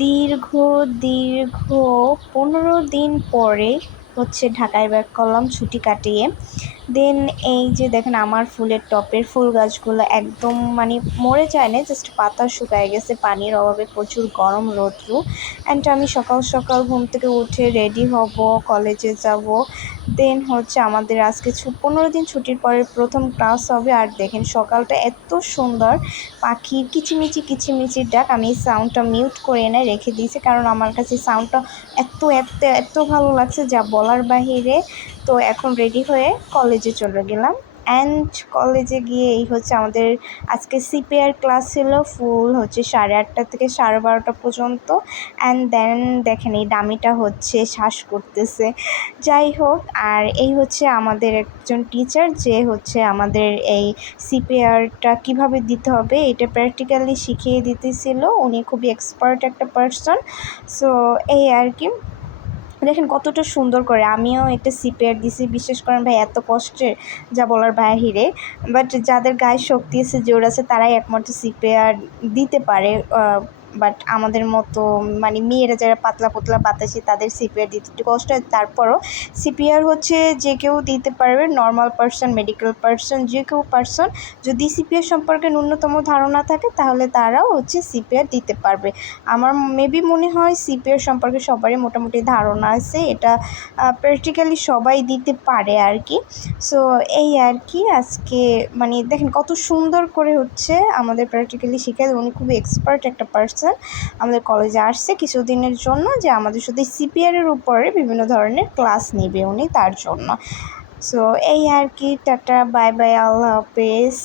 দীর্ঘ দীর্ঘ 15 দিন পরে হচ্ছে ঢাকায় ব্যাক করলাম ছুটি কাটিয়ে। দেন এই যে দেখেন আমার ফুলের টপের ফুল গাছগুলো একদম মানে মরে যায় না, জাস্ট পাতা শুকায় গেছে পানির অভাবে, প্রচুর গরম রৌদ্র। অ্যান্ড আমি সকাল সকাল ঘুম থেকে উঠে রেডি হব, কলেজে যাব। দেন হচ্ছে আমাদের আজকে 15 দিন ছুটির পরে প্রথম ক্লাস হবে। আর দেখেন সকালটা এত সুন্দর, পাখির কিচিমিচি কিচিমিচির ডাক। আমি এই সাউন্ডটা মিউট করে এনে রেখে দিয়েছি, কারণ আমার কাছে সাউন্ডটা এত এত এত ভালো লাগছে যা বলার বাহিরে। তো এখন রেডি হয়ে কলেজে চলে গেলাম। অ্যান্ড কলেজে গিয়ে এই হচ্ছে আমাদের আজকে সিপিআর ক্লাস ছিল, ফুল হচ্ছে 8:30 থেকে 12:30 পর্যন্ত। অ্যান্ড দেন দেখেন এই ডামিটা হচ্ছে শ্বাস করতেছে। যাই হোক, আর এই হচ্ছে আমাদের একজন টিচার যে হচ্ছে আমাদের এই সিপিআরটা কিভাবে দিতে হবে এটা প্র্যাকটিক্যালি শিখিয়ে দিতেছিল। উনি খুবই এক্সপার্ট একটা পার্সন। সো এই আর কি, দেখেন কতটা সুন্দর করে। আমিও একটা সিপিআর দিছি, বিশ্বাস করেন ভাই এত কষ্টের যা বলার বাহিরে। বাট যাদের গায়ে শক্তি আছে, জোর আছে, তারাই একমাত্র সিপিআর দিতে পারে। বাট আমাদের মতো মানে মেয়েরা যারা পাতলা পাতলা বাতাসি, তাদের সিপিআর দিতে একটু কষ্ট হয়। তারপরও সিপিআর হচ্ছে যে কেউ দিতে পারবে, নর্মাল পার্সন, মেডিকেল পার্সন, যে কেউ পার্সন যদি সিপিআর সম্পর্কে ন্যূনতম ধারণা থাকে তাহলে তারাও হচ্ছে সিপিআর দিতে পারবে। আমার মেবি মনে হয় সিপিআর সম্পর্কে সবারই মোটামুটি ধারণা আছে, এটা প্র্যাকটিক্যালি সবাই দিতে পারে আর কি। সো এই আর কি, আজকে মানে দেখেন কত সুন্দর করে হচ্ছে আমাদের প্র্যাকটিক্যালি শিখায়। উনি খুবই এক্সপার্ট একটা পার্সন, আমাদের কলেজে আসছে কিছুদিনের জন্য, যে আমাদের শুধু সিপিআরের উপরে বিভিন্ন ধরনের ক্লাস নেবে উনি, তার জন্য। সো এই আর কি, টাটা বাই বাই, আল্লাহ হাফেজ।